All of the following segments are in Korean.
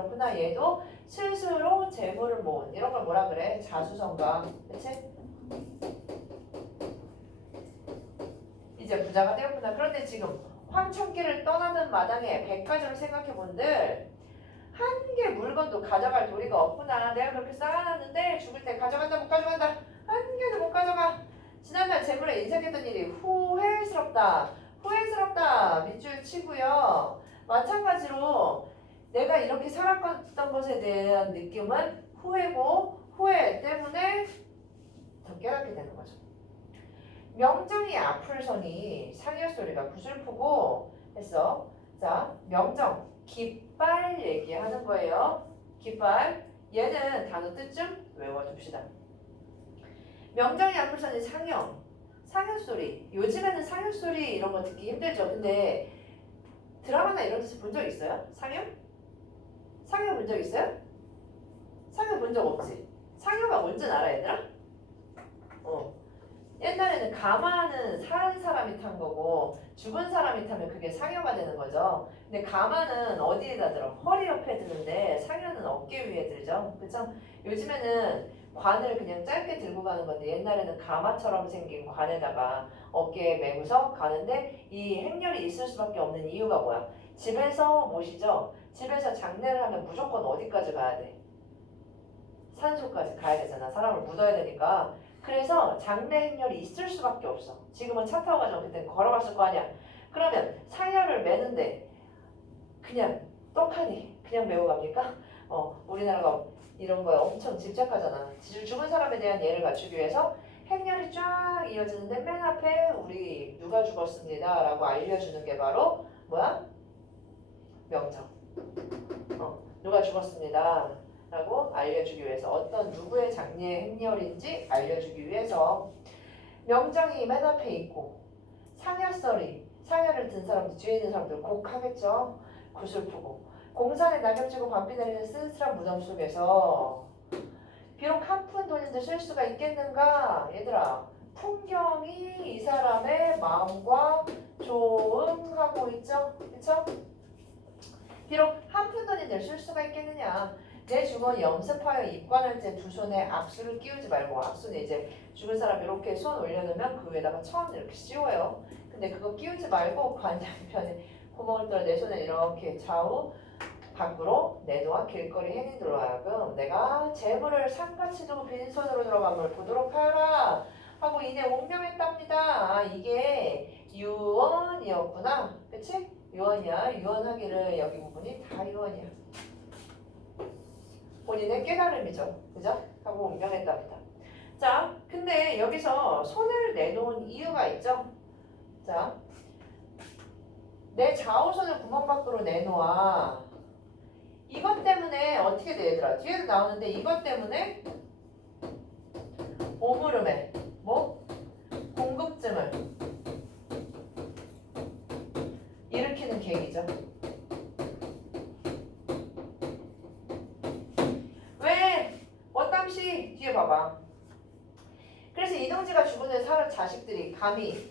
그렇구나. 얘도 스스로 재물을 모은 이런 걸 뭐라 그래? 자수성가. 그치? 이제 부자가 되었구나. 그런데 지금 황천길을 떠나는 마당에 100가지로 생각해본들 한 개 물건도 가져갈 도리가 없구나. 내가 그렇게 쌓아놨는데 죽을 때 가져간다 못 가져간다. 한 개도 못 가져가. 지난날 재물에 인색했던 일이 후회스럽다. 후회스럽다. 밑줄 치고요. 마찬가지로 내가 이렇게 살아갔던 것에 대한 느낌은 후회고 후회 때문에 더 깨닫게 되는 거죠. 명정이 앞을 서니 상여소리가 구슬프고 했어. 자, 명정 깃발 얘기하는 거예요. 깃발. 얘는 단어 뜻 좀 외워둡시다. 명정이 앞을 서니 상여. 상여소리. 요즘에는 상여소리 이런 거 듣기 힘들죠. 근데 드라마나 이런 데서 본 적 있어요? 상여? 상여 본 적 있어요? 상여 본 적 없지? 상여가 뭔지 알아 얘들아? 옛날에는 가마는 산 사람이 탄 거고 죽은 사람이 타면 그게 상여가 되는 거죠. 근데 가마는 어디에다 들어? 허리 옆에 드는데 상여는 어깨 위에 들죠. 그쵸? 요즘에는 관을 그냥 짧게 들고 가는 건데 옛날에는 가마처럼 생긴 관에다가 어깨에 메고서 가는데 이 행렬이 있을 수밖에 없는 이유가 뭐야? 집에서 모시죠? 집에서 장례를 하면 무조건 어디까지 가야 돼? 산소까지 가야 되잖아. 사람을 묻어야 되니까. 그래서 장례 행렬이 있을 수밖에 없어. 지금은 차 타고 가지고 그때는 걸어갔을 거 아니야. 그러면 상여를 매는데 그냥 떡하니 그냥 메고 갑니까? 우리나라가 이런 거에 엄청 집착하잖아. 죽은 사람에 대한 예를 갖추기 위해서 행렬이 쫙 이어지는데 맨 앞에 우리 누가 죽었습니다 라고 알려주는 게 바로 뭐야? 명정. 누가 죽었습니다 라고 알려주기 위해서 어떤 누구의 장례 행렬인지 알려주기 위해서 명정이 맨 앞에 있고 상여설이 상여를 든 사람들 뒤에 있는 사람들 곡하겠죠. 구슬프고 공산에 낙엽지고 밤비 내리는 쓸쓸한 무덤 속에서 비록 한 푼 돈인데 쓸 수가 있겠는가? 얘들아 풍경이 이 사람의 마음과 조응하고 있죠. 그쵸? 비록 한 푼 돈인데 쓸 수가 있겠느냐? 내 주머니 염습하여 입관할 때 두 손에 악수를 끼우지 말고 악수는 이제 죽은 사람 이렇게 손 올려놓으면 그 위에다가 천 이렇게 씌워요. 근데 그거 끼우지 말고 관장편에 구멍을 뚫어 내 손에 이렇게 좌우 밖으로 내놓아 길거리 행인들로 하여금 내가 재물을 산같이 두고 빈손으로 들어감을 보도록 하여라 하고 이내 운명했답니다. 이게 유언이었구나. 그치? 유언이야. 유언하기를 여기 부분이 다 유언이야. 본인의 깨달음이죠. 그죠? 하고 운명했답니다. 자, 근데 여기서 손을 내놓은 이유가 있죠. 자, 내 좌우손을 구멍 밖으로 내놓아. 이것 때문에 어떻게 돼 얘들아? 뒤에도 나오는데 이것 때문에 오물음에 뭐? 공급증을 일으키는 계기죠. 왜? 어땀시 뒤에 봐봐. 그래서 이동지가 죽은 후에 살은 자식들이 감히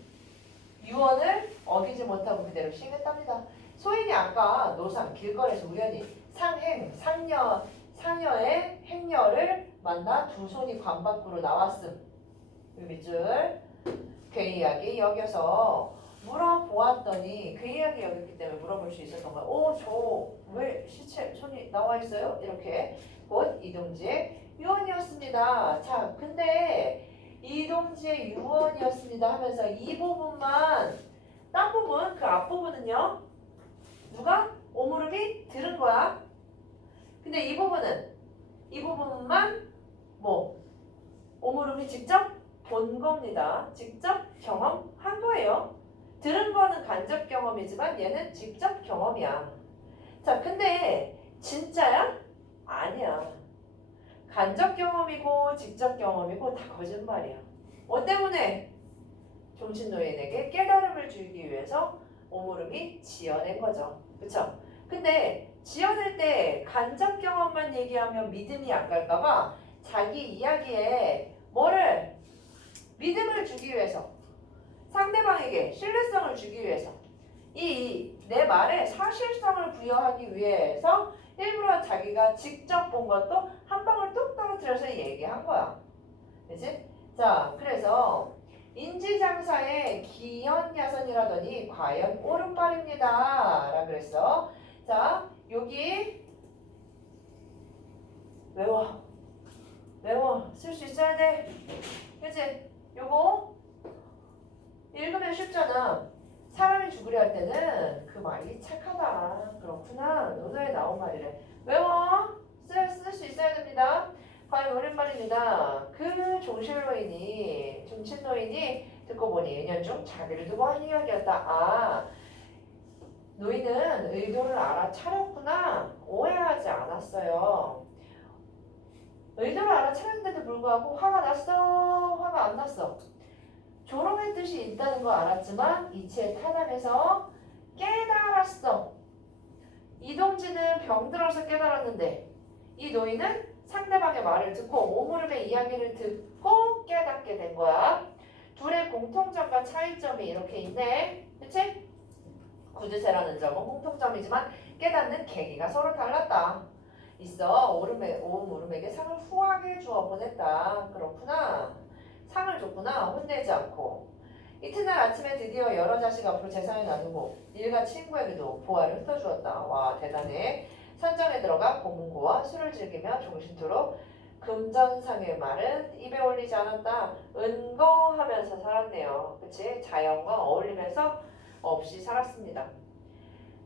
유언을 어기지 못하고 그대로 시행했답니다. 소인이 아까 노상 길거리에서 우연히 상녀의 행녀를 만나 두 손이 관 밖으로 나왔음. 밑줄 괴이하게 여겨서 물어보았더니 괴이하게 여겼기 때문에 물어볼 수 있었던 거야. 저 왜 시체 손이 나와 있어요? 이렇게 곧 이동지의 유언이었습니다. 자, 근데 이동지의 유언이었습니다 하면서 이 부분만 딴 부분, 그 앞부분은요. 누가? 오무름이 들은 거야. 근데 이 부분만 뭐 오무름이 직접 본 겁니다. 직접 경험한 거예요. 들은 거는 간접 경험이지만 얘는 직접 경험이야. 자, 근데 진짜야? 아니야. 간접 경험이고 직접 경험이고 다 거짓말이야. 뭐 때문에? 종신노인에게 깨달음을 주기 위해서 오무름이 지어낸 거죠. 그쵸? 근데 지어낼 때 간접 경험만 얘기하면 믿음이 안 갈까봐 자기 이야기에 뭐를? 믿음을 주기 위해서 상대방에게 신뢰성을 주기 위해서 이 내 말에 사실성을 부여하기 위해서 일부러 자기가 직접 본 것도 한 방울 뚝 떨어뜨려서 얘기한 거야. 그치? 자, 그래서 인지장사의 기현야선이라더니 과연 오른발입니다. 라고 그랬어. 자, 여기 외워. 쓸 수 있어야 돼. 그치? 요거 읽으면 쉽잖아. 사람이 죽으려 할 때는 그 말이 착하다. 그렇구나. 논어에 나온 말이래. 외워. 쓸 수 있어야 됩니다. 과연 오랜만입니다. 그 종신노인이 듣고 보니 은연 중 자기를 두고 한 이야기였다. 아, 노인은 의도를 알아차렸구나. 오해하지 않았어요. 의도를 알아차렸는데도 불구하고 화가 났어? 화가 안 났어? 조롱의 뜻이 있다는 거 알았지만 이치에 타당해서 깨달았어. 이동진은 병들어서 깨달았는데 이 노인은 상대방의 말을 듣고 오물음의 이야기를 듣고 깨닫게 된 거야. 둘의 공통점과 차이점이 이렇게 있네. 그치? 구두쇠라는 점은 공통점이지만 깨닫는 계기가 서로 달랐다. 있어. 오물음에게 상을 후하게 주어 보냈다. 그렇구나. 상을 줬구나. 혼내지 않고. 이튿날 아침에 드디어 여러 자식 앞으로 제사를 나누고 일가 친구에게도 보화를 흩어주었다. 와, 대단해. 선정에 들어가 고문고와 술을 즐기며 종신토록 금전상의 말은 입에 올리지 않았다. 은거하면서 살았네요. 그치? 자연과 어울리면서 없이 살았습니다.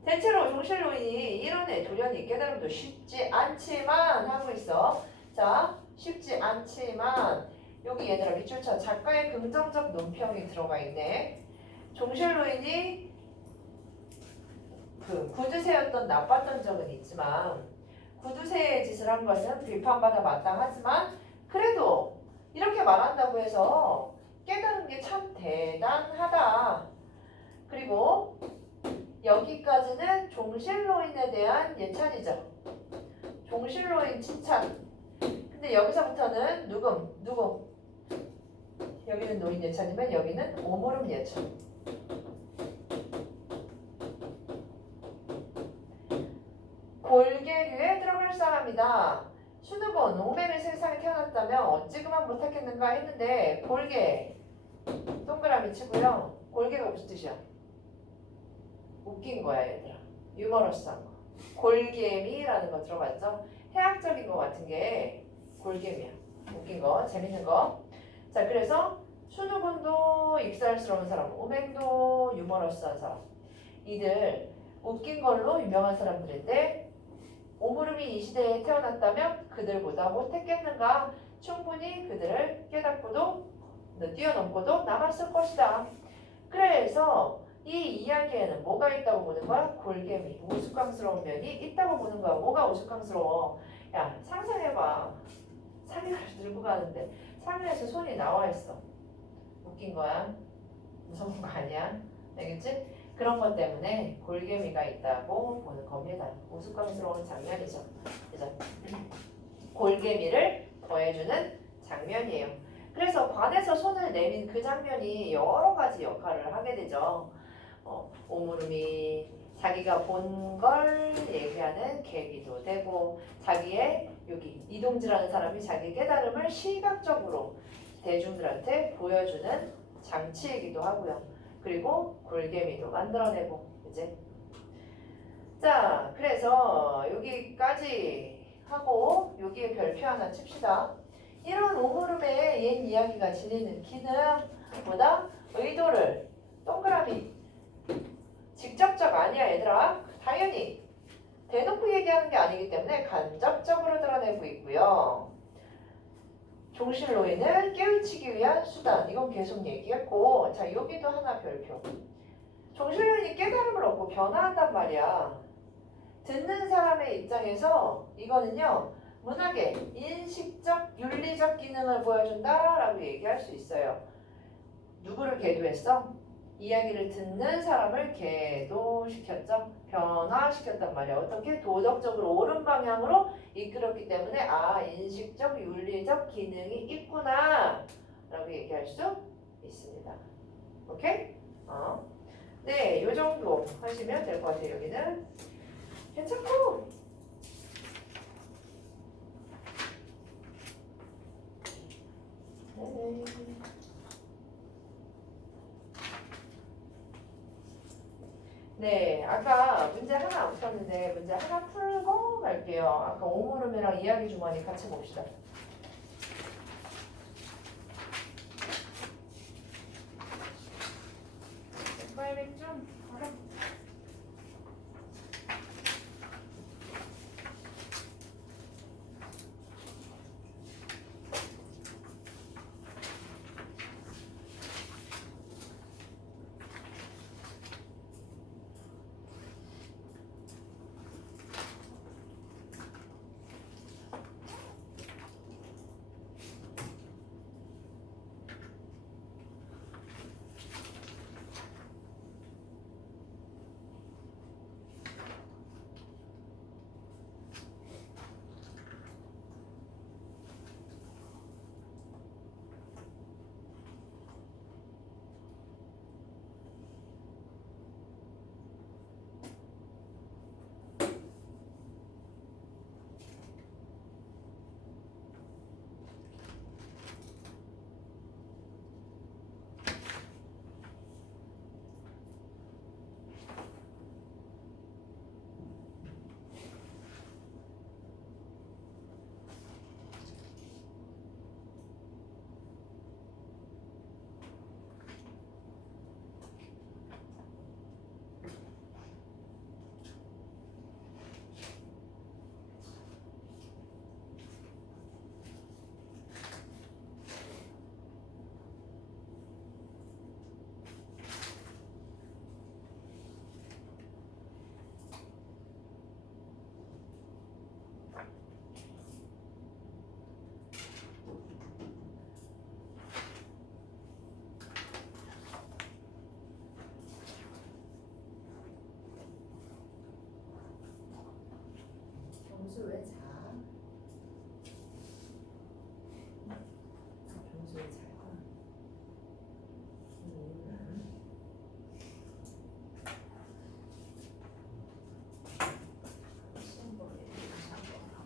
대체로 종실노인이 이런 도련이 깨달음도 쉽지 않지만 하고 있어. 자, 쉽지 않지만 여기 얘들아 밑줄 쳐. 작가의 긍정적 논평이 들어가 있네. 종실노인이 그 구두쇠였던 나빴던 적은 있지만 구두쇠의 짓을 한 것은 비판받아 마땅하지만 그래도 이렇게 말한다고 해서 깨달은 게 참 대단하다. 그리고 여기까지는 종실노인에 대한 예찬이죠. 종실노인 칭찬. 근데 여기서부터는 누구? 여기는 노인 예찬이면 여기는 오물음 예찬. 골계류에 들어갈 사람이다. 수누본 오맨의 세상에 태어났다면 어찌 그만 못했겠는가 했는데 골계 동그라미 치고요. 골계가 무슨 뜻이야? 웃긴 거야 얘들아. 유머러스한 거. 골개미라는 거 들어봤죠? 해학적인 거 같은 게 골개미야. 웃긴 거, 재밌는 거. 자, 그래서 수누본도 익살스러운 사람, 오맹도 유머러스한 사람. 이들 웃긴 걸로 유명한 사람들인데 오물음이 이 시대에 태어났다면 그들보다 못했겠는가? 충분히 그들을 깨닫고도 뛰어넘고도 남았을 것이다. 그래서 이 이야기에는 뭐가 있다고 보는 거야? 골개미, 우스꽝스러운 면이 있다고 보는 거야. 뭐가 우스꽝스러워? 야, 상상해봐. 상여를 들고 가는데 상여에서 손이 나와 있어. 웃긴 거야. 무서운 거 아니야? 알겠지? 그런 것 때문에 골개미가 있다고 보는 겁니다. 우스꽝스러운 장면이죠. 그죠? 골개미를 더해주는 장면이에요. 그래서 관에서 손을 내민 그 장면이 여러 가지 역할을 하게 되죠. 오물음이 자기가 본 걸 얘기하는 계기도 되고 자기의 여기 이동지라는 사람이 자기 깨달음을 시각적으로 대중들한테 보여주는 장치이기도 하고요. 그리고 골개미도 만들어내고 이제 자 그래서 여기까지 하고 여기에 별표 하나 칩시다. 이런 오물음의 옛 이야기가 지니는 기능보다 의도를 동그라미 직접적 아니야 얘들아. 당연히 대놓고 얘기하는 게 아니기 때문에 간접적으로 드러내고 있고요. 종실노인을 깨우치기 위한 수단. 이건 계속 얘기했고 자 여기도 하나 별표. 종실노인이 깨달음을 얻고 변화한단 말이야. 듣는 사람의 입장에서 이거는요. 문학의 인식적, 윤리적 기능을 보여준다라고 얘기할 수 있어요. 누구를 계도했어? 이야기를 듣는 사람을 계도시켰죠. 변화시켰단 말이야. 어떻게? 도덕적으로 옳은 방향으로 이끌었기 때문에 아, 인식적, 윤리적 기능이 있구나 라고 얘기할 수 있습니다. 오케이? 네, 요 정도 하시면 될 것 같아요. 여기는 괜찮고. 네네. 네, 아까 문제 하나 안 푸는데 문제 하나 풀고 갈게요. 아까 오물음이랑 이야기 주머니 같이 봅시다. 빨리 좀 가라. 점수 왜 자? 점수 왜 작아? 시험 보기 다시 한번 가보자.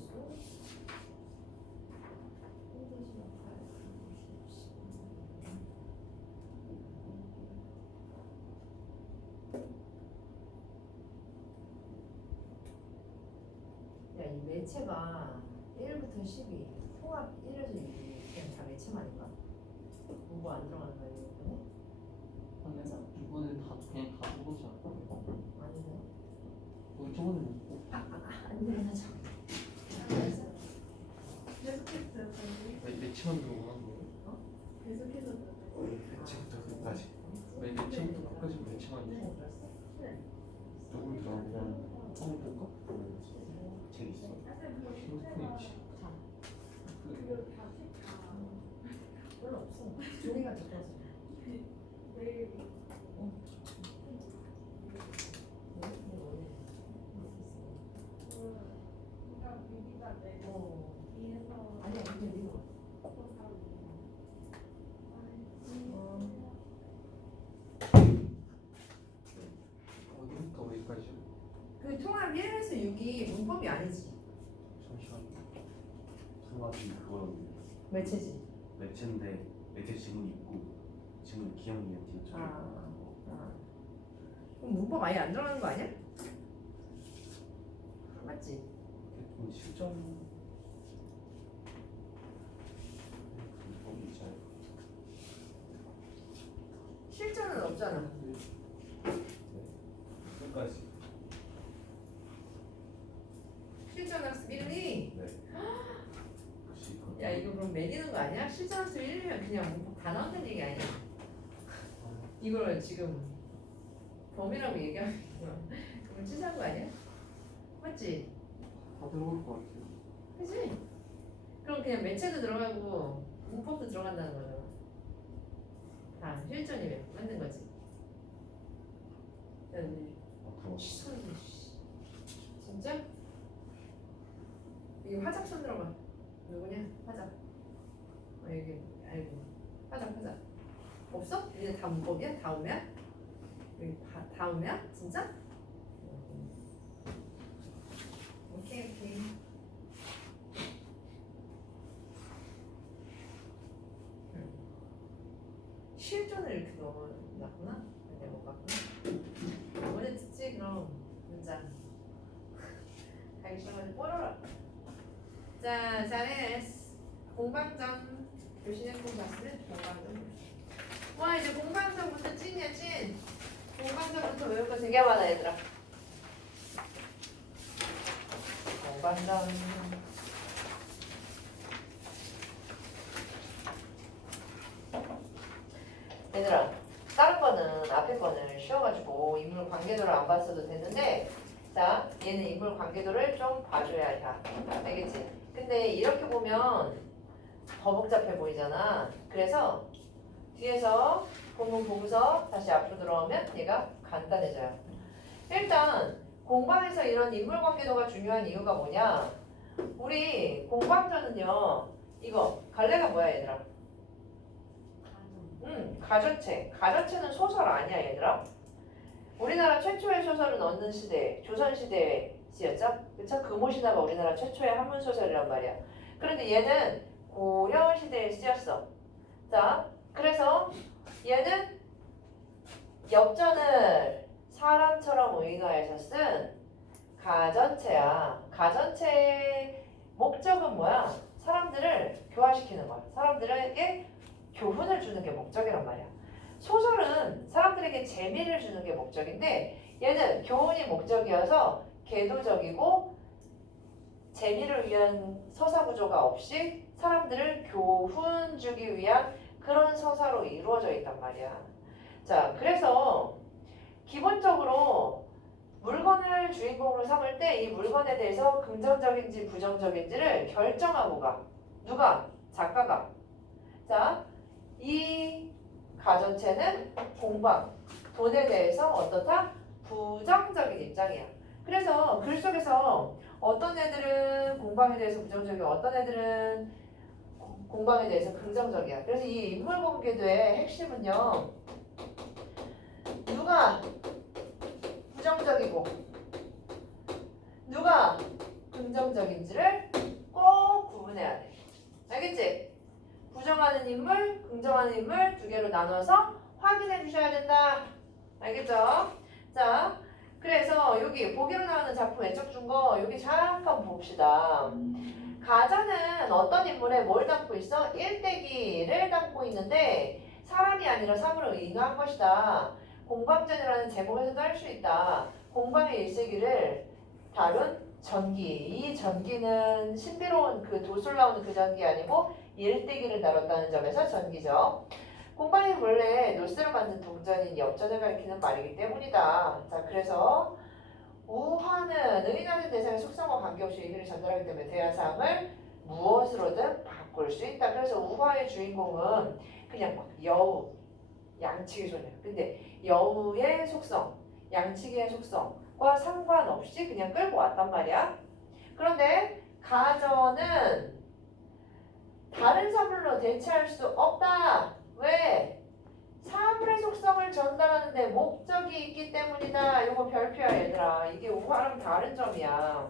있어? 야, 이 매체가 1부터 12, 통합 1에서 6이 그냥 다 매체만인가? 공부 안 들어가는 거야, 이번에? 근데 이번엔 다 그냥 다 적었지 않을까? 아니네. 우리 저번에 못 아니네, 하자. 계속했어요, 선생님. 매치만 들어오는 거예요? 계속해서 매체부터 끝까지 매치부터 끝까지 매치만 네, 있어. 그랬어? 조금 더 그냥 한번 볼까? 책 있어. 휴대폰에 있지. 그거 다 별로 없어. 종이가 적어서. 내일 그러니까 미리가 내 위에서 아니야, 근데 이거. 또 사람 어디부터 어디까지요? 그 통합 1에서 6이 문법이 아니지. 잠시만요. 통합이 그거는 매체지. 매체인데 매체 지문 있고 지문 기억력 지금 저기 그럼 문법 아예 안 들어가는 거 아니야? 맞지? 좀 실전 거기 있잖아요. 실전은 없잖아. 끝까지. 실전 학습 1, 2. 네. 혹시 그거 야, 이거 그럼 매기는 거 아니야? 실전 학습 1이면 그냥 문법 다 나온다는 얘기 아니야? 이걸 지금 범위라고 얘기하면 그럼 치사한 거 아니야? 맞지? 다 들어올 것 같아요. 그치? 그럼 그냥 매체도 들어가고 문법도 들어간다는 거잖아. 다 실전이면 맞는 거지. 야, 근데 그거 시선이 진짜? 이 화작선 들어가. 누구냐? 화작. 여기 알고. 화작. 없어? 이제 다 문법이야? 다음이야? 여기 다음이야? 진짜? 오케이. 실전을 이렇게 넣어놨구나? 내가 못 봤구나. 오늘 듣지 그럼 문장. 가기 싫어가지고 뽀로라. 자, 잘했어. 공방점. 교신의 공 봤으면 공방점. 와, 이제 공방점부터 찐이야, 찐. 공방점부터 외울 거 되게 많아, 얘들아. 공방점. 얘들아, 다른 거는 앞에 거는 쉬워가지고 인물 관계도를 안 봤어도 되는데, 자, 얘는 인물 관계도를 좀 봐줘야 해. 알겠지? 근데 이렇게 보면 더 복잡해 보이잖아. 그래서 뒤에서 본문 보고서 다시 앞으로 들어오면 얘가 간단해져요. 일단 공방에서 이런 인물 관계도가 중요한 이유가 뭐냐? 우리 공방전은요, 이거 갈래가 뭐야, 얘들아? 가전체. 가전체는 소설 아니야, 얘들아. 우리나라 최초의 소설을 넣는 시대, 조선시대였죠? 그쵸? 금오신화가 우리나라 최초의 한문소설이란 말이야. 그런데 얘는 고려시대에 쓰였어. 자, 그래서 얘는 역전을 사람처럼 의인화해서 쓴 가전체야. 가전체의 목적은 뭐야? 사람들을 교화시키는 거야. 사람들에게 교훈을 주는 게 목적이란 말이야. 소설은 사람들에게 재미를 주는 게 목적인데 얘는 교훈이 목적이어서 계도적이고 재미를 위한 서사 구조가 없이 사람들을 교훈 주기 위한 그런 서사로 이루어져 있단 말이야. 자, 그래서 기본적으로 물건을 주인공으로 삼을 때 이 물건에 대해서 긍정적인지 부정적인지를 결정하고 가. 누가? 작가가. 자, 이 가전체는 공방, 돈에 대해서 어떻다? 부정적인 입장이야. 그래서 글 속에서 어떤 애들은 공방에 대해서 부정적이고 어떤 애들은 공방에 대해서 긍정적이야. 그래서 이 인물관계도의 핵심은요. 누가 부정적이고 누가 긍정적인지를 구분해야 돼. 알겠지? 부정하는 인물, 긍정하는 인물 두 개로 나눠서 확인해 주셔야 된다. 알겠죠? 자, 그래서 여기 보기로 나오는 작품 외적 준 거 여기 잠깐 봅시다. 가자는 어떤 인물에 뭘 담고 있어? 일대기를 담고 있는데 사람이 아니라 사물을 의노한 것이다. 공방전이라는 제목에서도 할 수 있다. 공방의 일세기를 다룬 전기. 이 전기는 신비로운 그 도술 나오는 그 전기 아니고 일대기를 다뤘다는 점에서 전기죠. 공방이 원래 놀쇠로 만든 동전인 엽전을 가리키는 말이기 때문이다. 자, 그래서 우화는 의인하는 대상의 속성과 관계없이 의미를 전달하기 때문에 대하사항을 무엇으로든 바꿀 수 있다. 그래서 우화의 주인공은 그냥 막 여우, 양치기 소녀. 근데 여우의 속성, 양치기의 속성과 상관없이 그냥 끌고 왔단 말이야. 그런데 가전은 다른 사물로 대체할 수 없다. 왜? 사물의 속성을 전달하는데 목적이 있기 때문이다. 이거 별표야 얘들아. 이게 우화랑 다른 점이야.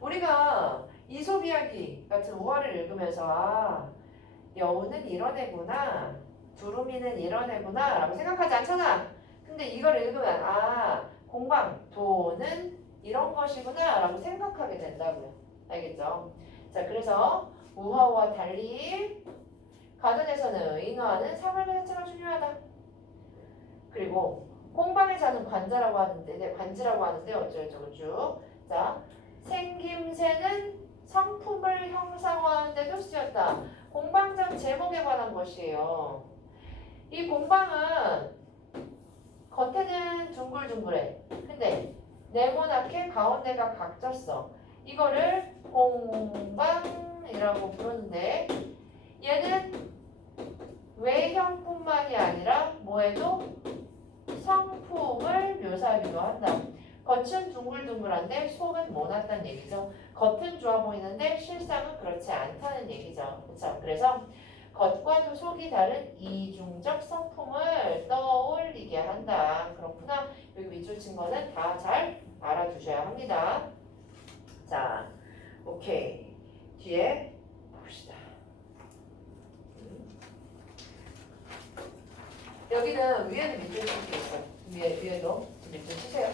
우리가 이솝 이야기 같은 우화를 읽으면서 아, 여우는 이런 애구나. 두루미는 이런 애구나 라고 생각하지 않잖아. 근데 이걸 읽으면 아, 공방, 도는 이런 것이구나 라고 생각하게 된다고요. 알겠죠? 자, 그래서 우화와 달리 가전에서는 의인화하는 사물 자체가 중요하다. 그리고 공방에 사는 관자라고 하는데 관지라고 하는데 어쩌고저쩌고 쭉. 자, 생김새는 성품을 형상화하는 데도 쓰였다. 공방전 제목에 관한 것이에요. 이 공방은 겉에는 둥글둥글해. 근데 네모나게 가운데가 각졌어. 이거를 공방이라고 부르는데 얘는 외형뿐만이 아니라 뭐에도 성품을 묘사하기도 한다. 겉은 둥글둥글한데 속은 모났다는 얘기죠. 겉은 좋아 보이는데 실상은 그렇지 않다는 얘기죠. 그렇죠? 그래서 겉과 속이 다른 이중적 성품을 떠올리게 한다. 그렇구나. 여기 밑줄 친 거는 다 잘 알아두셔야 합니다. 자, 오케이. 뒤에 봅시다. 여기는 위에는 밑줄 칠게 있어요. 위에도 밑줄 치세요.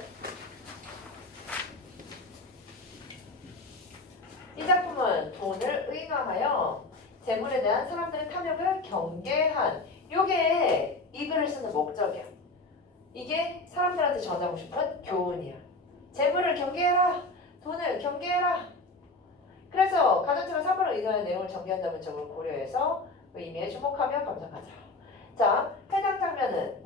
이 작품은 돈을 의인화하여 재물에 대한 사람들의 탐욕을 경계한 요게 이 글을 쓰는 목적이야. 이게 사람들한테 전하고 싶은 교훈이야. 재물을 경계해라. 돈을 경계해라. 그래서 가정체가 사물을 의도하는 내용을 전개한다는 점을 고려해서 의미에 주목하며 감상하자. 자, 해당 장면은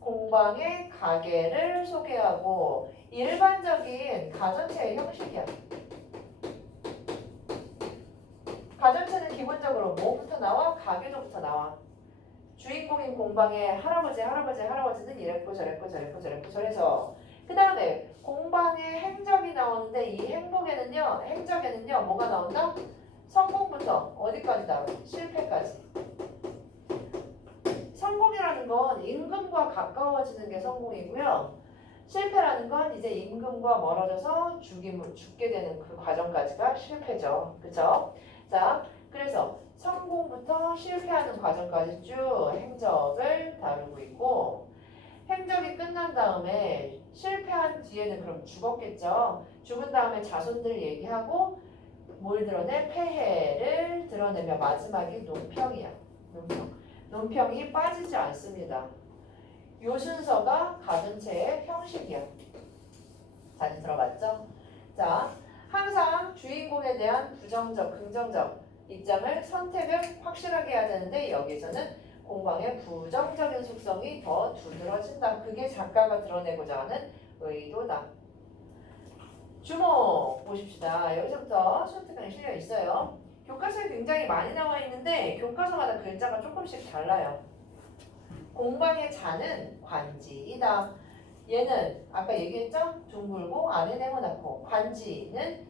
공방의 가게를 소개하고 일반적인 가전체의 형식이야. 가전체는 기본적으로 뭐부터 나와? 가계도부터 나와. 주인공인 공방의 할아버지는 이랬고 저랬고 그 다음에 공방의 행적이 나오는데 이 행적에는요 뭐가 나온다? 성공부터 어디까지 나와? 실패까지. 성공이라는 건 임금과 가까워지는 게 성공이고요. 실패라는 건 이제 임금과 멀어져서 죽게 되는 그 과정까지가 실패죠. 그쵸? 자, 그래서 성공부터 실패하는 과정까지 쭉 행적을 다루고 있고 행적이 끝난 다음에 실패한 뒤에는 그럼 죽었겠죠. 죽은 다음에 자손들 얘기하고 뭘 드러내? 폐해를 드러내며 마지막이 논평이야. 논평이 빠지지 않습니다. 요 순서가 가전체의 형식이야. 잘 들어봤죠? 자, 항상 주인공에 대한 부정적, 긍정적 입장을 선택을 확실하게 해야 되는데 여기서는 공방의 부정적인 속성이 더 두드러진다. 그게 작가가 드러내고자 하는 의도다. 주목 보십시다. 여기서부터 수험특강이 실려 있어요. 교과서에 굉장히 많이 나와 있는데 교과서마다 글자가 조금씩 달라요. 공방의 자는 관지이다. 얘는 아까 얘기했죠? 둥글고 안에 네모나고 관지는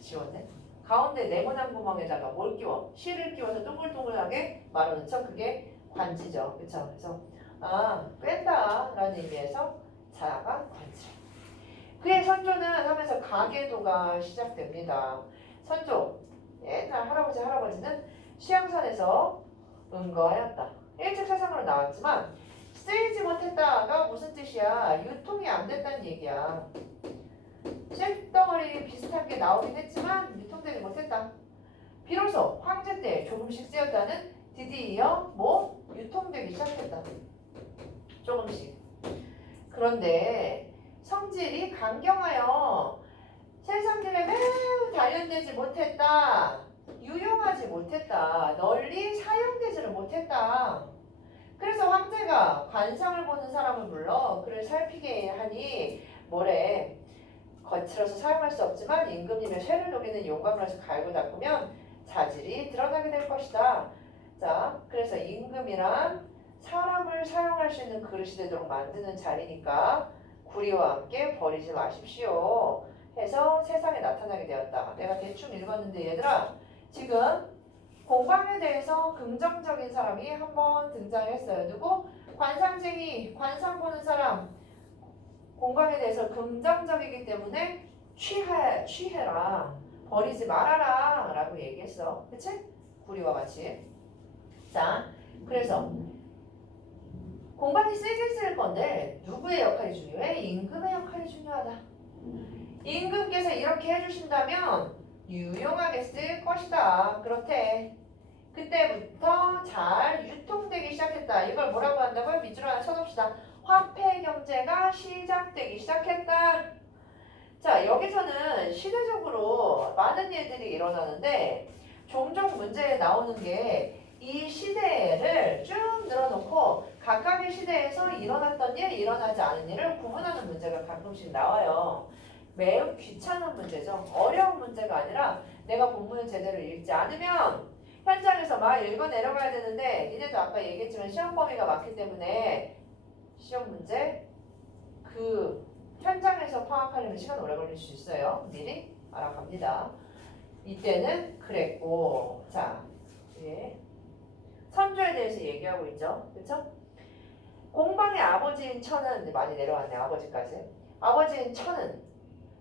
지웠네. 가운데 네모난 구멍에다가 뭘 끼워? 실을 끼워서 동글동글하게 말아놓죠. 그게 관지죠. 그쵸? 그래서 뺀다라는 의미에서 자가 관지. 그의 선조는 하면서 가계도가 시작됩니다. 선조 옛날 할아버지는 시향산에서 은거하였다. 일찍 세상으로 나왔지만 쓰이지 못했다가 무슨 뜻이야? 유통이 안 됐다는 얘기야. 쇳덩어리 비슷한 게 나오긴 했지만 유통되지 못했다. 비로소 황제 때 조금씩 쓰였다는 드디어 뭐 유통되기 시작했다. 조금씩. 그런데 성질이 강경하여 세상길에 매우 단련되지 못했다. 유용하지 못했다. 널리 사용되지를 못했다. 그래서 황제가 관상을 보는 사람을 불러 그를 살피게 하니 뭐래? 거칠어서 사용할 수 없지만 임금님의 쇠를 녹이는 용광로에서 갈고 닦으면 자질이 드러나게 될 것이다. 자, 그래서 임금이란 사람을 사용할 수 있는 그릇이 되도록 만드는 자리니까 구리와 함께 버리지 마십시오. 해서 세상에 나타나게 되었다. 내가 대충 읽었는데 얘들아, 지금 공방에 대해서 긍정적인 사람이 한번 등장했어요. 누구? 관상쟁이, 관상 보는 사람. 공방에 대해서 긍정적이기 때문에 취해라, 버리지 말아라 라고 얘기했어. 그치? 구리와 같이. 자, 그래서 공방이 쓰긴 쓸 건데 누구의 역할이 중요해? 임금의 역할이 중요하다. 임금께서 이렇게 해주신다면 유용하게 쓸 것이다. 그렇대. 그때부터 잘 유통되기 시작했다. 이걸 뭐라고 한다고요? 밑줄 하나 쳐놓읍시다. 화폐 경제가 시작되기 시작했다. 자, 여기서는 시대적으로 많은 일들이 일어나는데 종종 문제에 나오는 게 이 시대를 쭉 늘어놓고 각각의 시대에서 일어났던 일, 일어나지 않은 일을 구분하는 문제가 가끔씩 나와요. 매우 귀찮은 문제죠. 어려운 문제가 아니라 내가 본문을 제대로 읽지 않으면 현장에서 막 읽어 내려가야 되는데 니네도 아까 얘기했지만 시험 범위가 많기 때문에 시험 문제 그 현장에서 파악하려면 시간 오래 걸릴 수 있어요. 미리 알아갑니다. 이때는 그랬고, 자, 예. 선조에 대해서 얘기하고 있죠. 그렇죠? 공방의 아버지인 천은 많이 내려왔네. 아버지까지. 아버지인 천은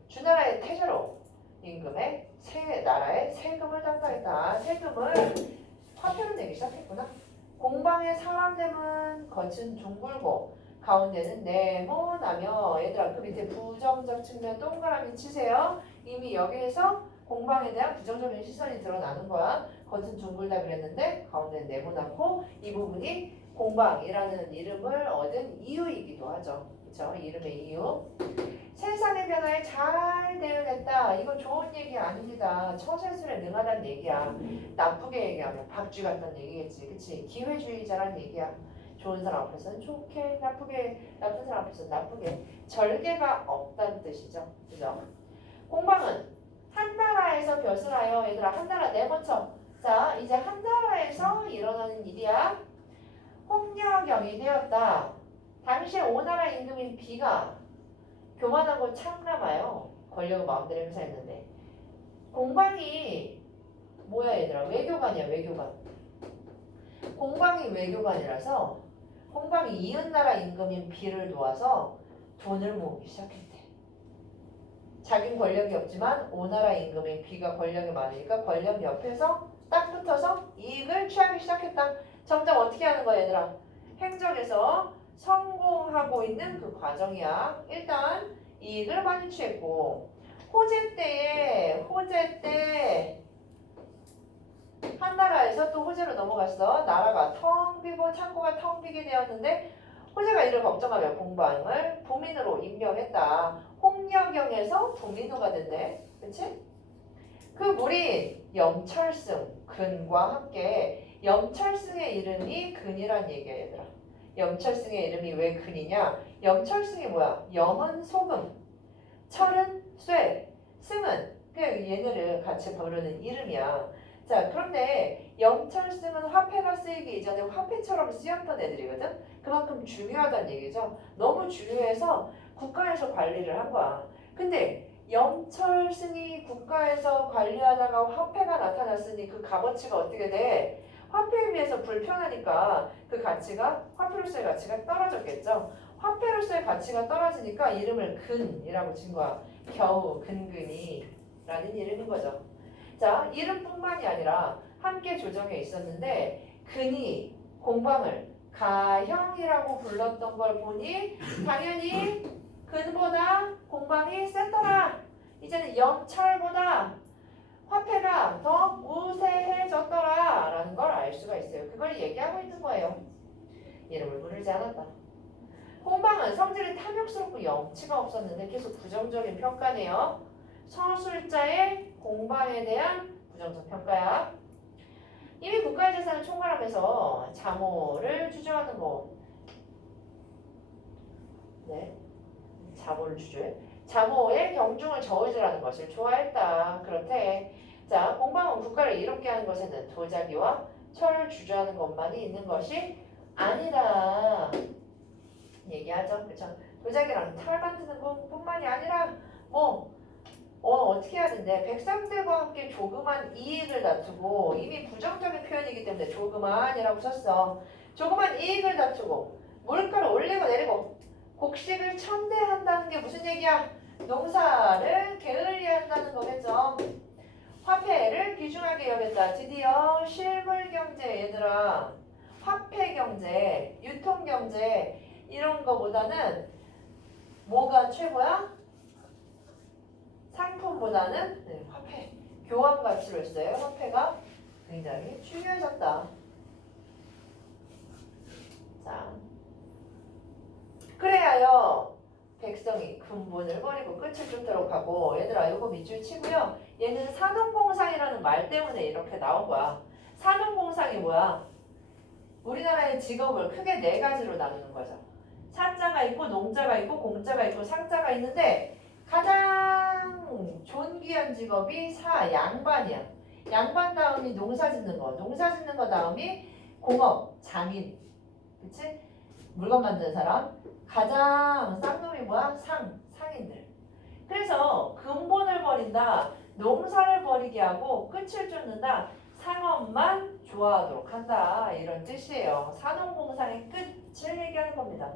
주나라의 태조로 임금의 나라의 세금을 담당했다. 세금을 화폐로 내기 시작했구나. 공방의 사람됨은 겉은 둥글고 가운데는 네모나며, 얘들아 그 밑에 부정적 측면 동그라미 치세요. 이미 여기에서 공방에 대한 부정적인 시선이 드러나는 거야. 겉은 둥글다 그랬는데 가운데는 네모나고, 이 부분이 공방이라는 이름을 얻은 이유이기도 하죠. 그렇죠? 이름의 이유. 세상의 변화에 잘 대응했다. 이건 좋은 얘기 아닙니다. 처세술에 능하다는 얘기야. 나쁘게 얘기하면 박쥐 같다는 얘기겠지. 그치? 기회주의자란 얘기야. 좋은 사람 앞에서는 좋게, 나쁜 사람 앞에서는 나쁘게. 절개가 없다는 뜻이죠. 그죠? 공방은 한 나라에서 벼슬하여, 얘들아 한 나라 네모쳐. 자, 이제 한 나라에서 일어나는 일이야. 홍려경이 되었다. 당시 오나라 임금인 비가 교만하고 참람하여 권력을 마음대로 행사했는데, 공방이 뭐야 얘들아? 외교관이야. 외교관. 공방이 외교관이라서 공방이 이웃나라 임금인 비를 도와서 돈을 모으기 시작했대. 자긴 권력이 없지만 오나라 임금인 비가 권력이 많으니까 권력 옆에서 딱 붙어서 이익을 취하기 시작했다. 점점 어떻게 하는 거야 얘들아? 행정에서 성공하고 있는 그 과정이야. 일단 이익을 많이 취했고, 호제 때 한 나라에서 또 호제로 넘어갔어. 나라가 텅 비고 창고가 텅 비게 되었는데 호제가 이를 걱정하며 공방을 부민으로 임명했다. 홍려경에서 부민호가 됐네. 그치? 그 무리 염철승, 근과 함께, 염철승의 이름이 근이란 얘기야 얘들아. 염철승의 이름이 왜 근이냐? 염철승이 뭐야? 염은 소금, 철은 쇠, 승은 그냥 얘네를 같이 부르는 이름이야. 자, 그런데 염철승은 화폐가 쓰이기 이전에 화폐처럼 쓰였던 애들이거든. 그만큼 중요하다는 얘기죠. 너무 중요해서 국가에서 관리를 한 거야. 근데 염철승이 국가에서 관리하다가 화폐가 나타났으니 그 값어치가 어떻게 돼? 화폐에 비해서 불편하니까 그 가치가, 화폐로서의 가치가 떨어졌겠죠. 화폐로서의 가치가 떨어지니까 이름을 근이라고 진 거야. 겨우 근근이 라는 이름인 거죠. 자, 이름뿐만이 아니라 함께 조정해 있었는데 근이 공방을 가형이라고 불렀던 걸 보니 당연히 근보다 공방이 셌더라. 이제는 영철보다 화폐가 더 우세해졌더라 라는 걸 알 수가 있어요. 그걸 얘기하고 있는 거예요. 이름을 부르지 않았다. 공방은 성질이 탐욕스럽고 염치가 없었는데 계속 부정적인 평가네요. 서술자의 공방에 대한 부정적 평가야. 이미 국가의 재산을 총괄하면서 자모를 주저하는 거. 네, 자모를 주저해. 자모의 경중을 저울질하는 것을 좋아했다. 그렇대. 자, 공방은 국가를 이롭게 하는 것에는 도자기와 철을 주저하는 것만이 있는 것이 아니다. 얘기하죠. 그쵸? 도자기랑 철 만드는 것뿐만이 아니라 어떻게 해야 되는데 백성들과 함께 조그만 이익을 다투고 이미 부정적인 표현이기 때문에 조그만이라고 썼어. 조그만 이익을 다투고 물가를 올리고 내리고 곡식을 천대한다는 게 무슨 얘기야? 농사를 게을리한다는 거겠죠. 화폐를 귀중하게 여겼다. 드디어 실물경제 얘들아. 화폐경제, 유통경제 이런 거보다는 뭐가 최고야? 상품보다는 화폐, 교환 가치로 써요. 화폐가 굉장히 중요해졌다. 자, 그래야요 백성이 근본을 버리고 끝을 쫓도록 하고. 얘들아 이거 밑줄 치고요. 얘는 산업공상이라는 말 때문에 이렇게 나온 거야. 산업공상이 뭐야? 우리나라의 직업을 크게 네 가지로 나누는 거죠. 사자가 있고 농자가 있고 공자가 있고 상자가 있는데 가장 존귀한 직업이 양반이야. 양반 다음이 농사 짓는 거. 농사 짓는 거 다음이 공업, 장인. 그치? 물건 만드는 사람. 가장 쌍놈이 뭐야? 상인들. 그래서 근본을 버린다. 농사를 버리게 하고 끝을 쫓는다. 상업만 좋아하도록 한다. 이런 뜻이에요. 산업공상의 끝을 얘기하는 겁니다.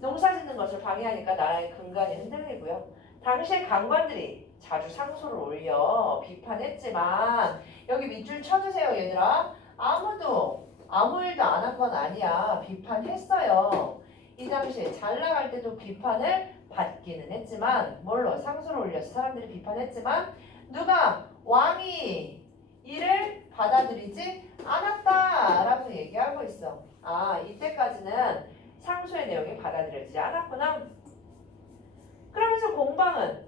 농사 짓는 것을 방해하니까 나라의 근간이 흔들리고요. 당시에 강관들이 자주 상소를 올려 비판했지만 여기 밑줄 쳐주세요 얘들아. 아무 일도 안 한 건 아니야. 비판했어요. 이 당시에 잘 나갈 때도 비판을 받기는 했지만 뭘로? 상소를 올려서 사람들이 비판했지만 누가? 왕이 이를 받아들이지 않았다라고 얘기하고 있어. 아, 이때까지는 상소의 내용이 받아들여지지 않았구나. 그러면서 공방은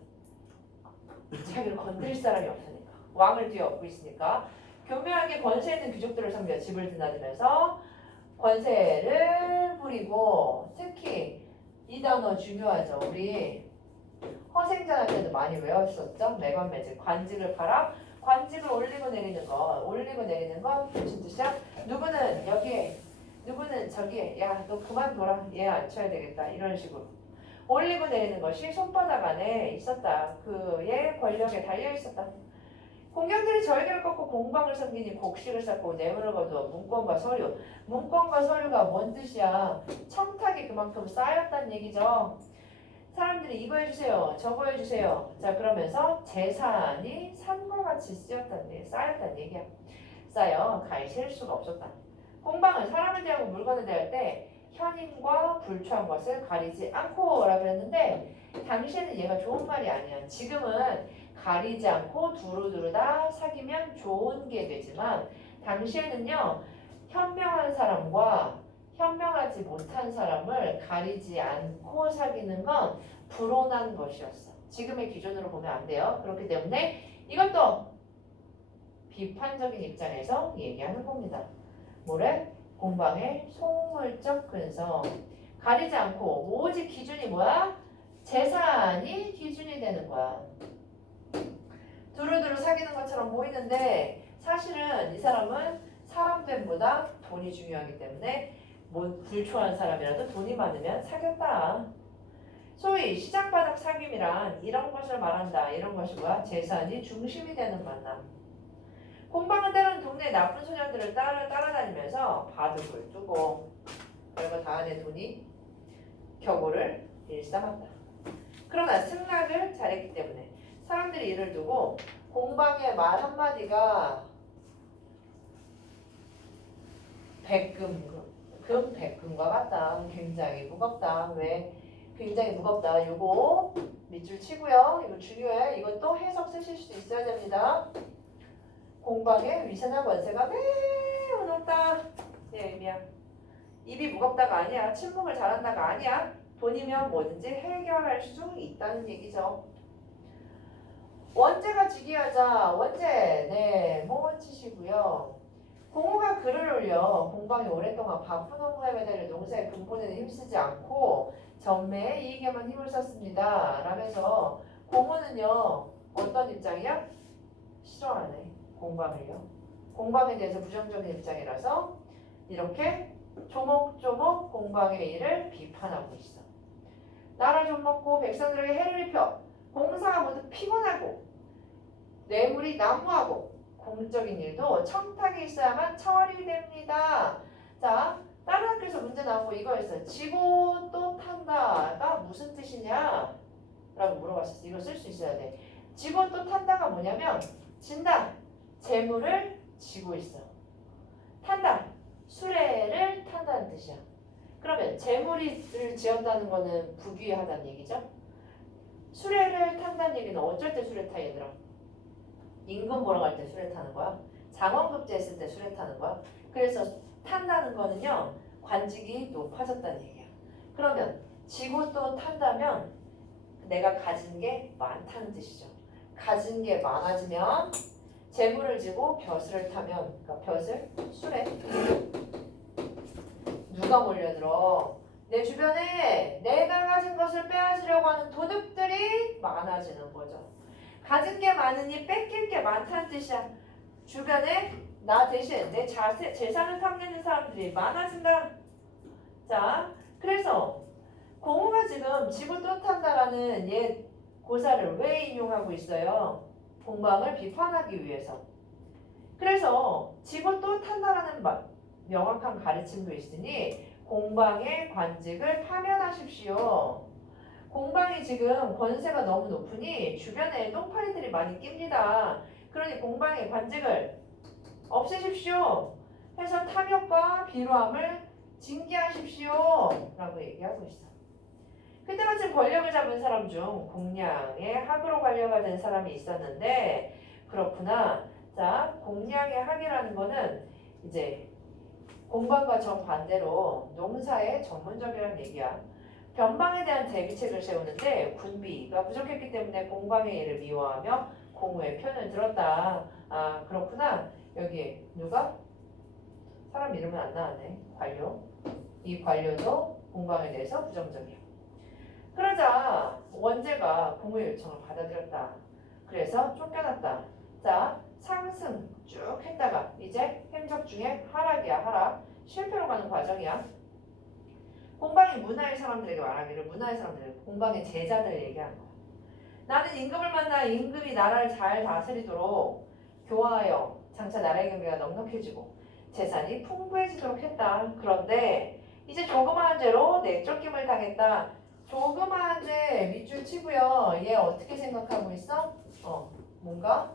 자기를 건드릴 사람이 없으니까 왕을 뒤엎고 있으니까 교묘하게 권세 있는 귀족들을 섬겨 집을 드나들면서 권세를 부리고 특히 이 단어 중요하죠. 우리 허생전할 때도 많이 외웠었죠. 매관매직 관직을 팔아 관직을 올리고 내리는 거. 올리고 내리는 건 무슨 뜻이야? 누구는 여기에 누구는 저기에 야 너 그만둬라 얘 앉혀야 되겠다 이런 식으로 올리고 내리는 것이 손바닥 안에 있었다. 그의 권력에 달려 있었다. 공경들이 절개를 꺾고 공방을 섬기니 곡식을 쌓고 뇌물을 거두어 문권과 서류. 문권과 서류가 뭔 뜻이야? 청탁이 그만큼 쌓였다는 얘기죠. 사람들이 이거 해주세요 저거 해주세요. 자 그러면서 재산이 산과 같이 쌓였다는 얘기야. 쌓여 가히 셀 수가 없었다. 공방은 사람을 대하고 물건을 대할 때 현임과 불초한 것을 가리지 않고라 그랬는데 당시에는 얘가 좋은 말이 아니야. 지금은 가리지 않고 두루두루 다 사귀면 좋은 게 되지만 당시에는요 현명한 사람과 현명하지 못한 사람을 가리지 않고 사귀는 건 불온한 것이었어. 지금의 기준으로 보면 안 돼요. 그렇기 때문에 이것도 비판적인 입장에서 얘기하는 겁니다. 뭐래? 공방의 속물적 근성. 가리지 않고 오직 기준이 뭐야? 재산이 기준이 되는 거야. 두루두루 사귀는 것처럼 보이는데 사실은 이 사람은 사람됨보다 돈이 중요하기 때문에 불초한 사람이라도 돈이 많으면 사귀었다. 소위 시장바닥 사귐이란 이런 것을 말한다. 이런 것이 뭐야? 재산이 중심이 되는 만남. 공방은 때로는 동네 나쁜 소년들을 따라다니면서 바둑을 두고 별거 다 안에 돈이 격오를 일삼았다. 그러나 승낙을 잘했기 때문에 사람들이 이를 두고 공방의 말 한마디가 백금과 같다. 굉장히 무겁다. 왜? 굉장히 무겁다. 요거 밑줄 치고요. 이거 중요해. 이것도 해석 쓰실 수 있어야 됩니다. 공방의 위세나 권세가 매우 높다. 예, 의미야. 입이 무겁다가 아니야. 침묵을 잘한다가 아니야. 돈이면 뭐든지 해결할 수 있다는 얘기죠. 원제가 직이하자. 원제, 네, 뭐 치시고요. 공우가 글을 올려 공방이 오랫동안 바쁜 업무에 매달려 농사의 근본에는 힘쓰지 않고 전매에 이익에만 힘을 썼습니다. 라면서 공우는요 어떤 입장이야? 싫어하네 공방을요. 공방에 대해서 부정적인 입장이라서 이렇게 조목조목 공방의 일을 비판하고 있어. 나라 좀 먹고 백성들에게 해를 입혀 공사가 모두 피곤하고 뇌물이 난무하고 공적인 일도 청탁이 있어야만 처리됩니다. 자, 다른 학교에서 문제 나온 거 이거였어요. 지고 또 탄다가 무슨 뜻이냐? 라고 물어봤었어. 이거 쓸 수 있어야 돼. 지고 또 탄다가 뭐냐면 진다. 재물을 지고 있어. 탄다. 수레를 탄다는 뜻이야. 그러면 재물을 지었다는 거는 부귀하다는 얘기죠. 수레를 탄다는 얘기는 어쩔 때 수레 타 얘들아? 임금 보러 갈 때 수레 타는 거야. 장원급제 했을 때 수레 타는 거야. 그래서 탄다는 거는요. 관직이 높아졌다는 얘기야. 그러면 지고 또 탄다면 내가 가진 게 많다는 뜻이죠. 가진 게 많아지면 재물을 지고 벼슬을 타면 그러니까 벼슬, 수레 누가 몰려들어? 내 주변에 내가 가진 것을 빼앗으려고 하는 도둑들이 많아지는 거죠. 가진 게 많으니 뺏길 게 많다는 뜻이야. 주변에 나 대신 내 재산을 탐내는 사람들이 많아진다. 자, 그래서 공우가 지금 지고 또 탄다라는 옛 고사를 왜 인용하고 있어요? 공방을 비판하기 위해서. 그래서 지고 또 탄다라는 명확한 가르침도 있으니 공방의 관직을 파면하십시오. 공방이 지금 권세가 너무 높으니 주변에 똥파리들이 많이 낍니다. 그러니 공방의 관직을 없애십시오. 해서 탐욕과 비루함을 징계하십시오. 라고 얘기하고 있어. 그때 마침 권력을 잡은 사람 중 공량의 학으로 관료가 된 사람이 있었는데 그렇구나. 자, 공량의 학이라는 거는 이제 공방과 정반대로 농사의 전문적이라는 얘기야. 변방에 대한 대비책을 세우는데 군비가 부족했기 때문에 공방의 일을 미워하며 공우의 편을 들었다. 아, 그렇구나. 여기 누가? 사람 이름은 안 나왔네. 관료. 이 관료도 공방에 대해서 부정적이야. 그러자 원제가 공우의 요청을 받아들였다. 그래서 쫓겨났다. 자, 상승 쭉 했다가 이제 행적 중에 하락이야. 하락. 실패로 가는 과정이야. 공방의 문화의 사람들에게 말하기를 문화의 사람들, 공방의 제자들 얘기하는 거야. 나는 임금을 만나 임금이 나라를 잘 다스리도록 교화하여 장차 나라의 경계가 넉넉해지고 재산이 풍부해지도록 했다. 그런데 이제 조그마한 죄로 내쫓김을 당했다. 조그마한 죄 밑줄 치고요. 얘 어떻게 생각하고 있어? 뭔가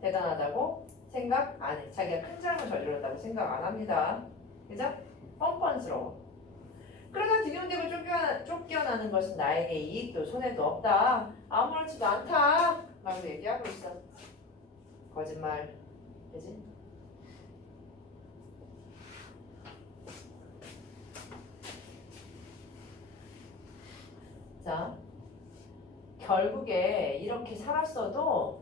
대단하다고 생각 안 해. 자기가 큰 잘못 저질렀다고 생각 안 합니다. 그죠? 뻔뻔스러워. 그러다 뒤경되고 쫓겨나는 것은 나에게 이익도 손해도 없다. 아무렇지도 않다. 라고 얘기하고 있어. 거짓말. 그지? 자, 결국에 이렇게 살았어도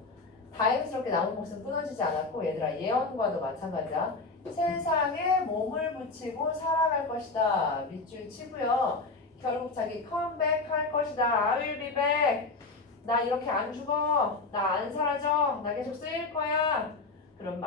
다행스럽게 남은 몫은 끊어지지 않았고 얘들아 예언과도 마찬가지야. 세상에 몸을 붙이고 살아갈 것이다. 밑줄 치고요. 결국 자기 컴백할 것이다. I will be back. 나 이렇게 안 죽어. 나 안 사라져. 나 계속 쓰일 거야. 그런 말.